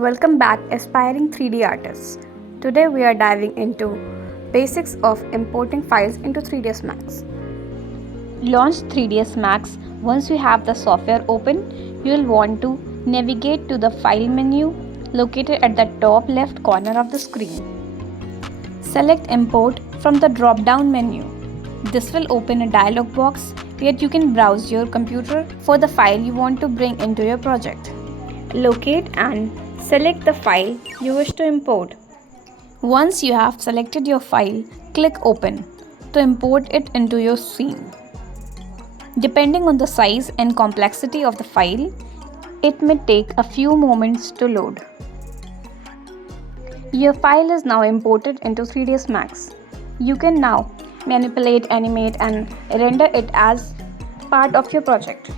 Welcome back, aspiring 3D artists. Today we are diving into basics of importing files into 3ds Max. Launch 3ds Max. Once you have the software open, you will want to navigate to the file menu located at the top left corner of the screen. Select import from the drop down menu. This will open a dialog box where you can browse your computer for the file you want to bring into your project. Locate and select the file you wish to import. Once you have selected your file, click Open to import it into your scene. Depending on the size and complexity of the file, it may take a few moments to load. Your file is now imported into 3ds Max. You can now manipulate, animate, and render it as part of your project.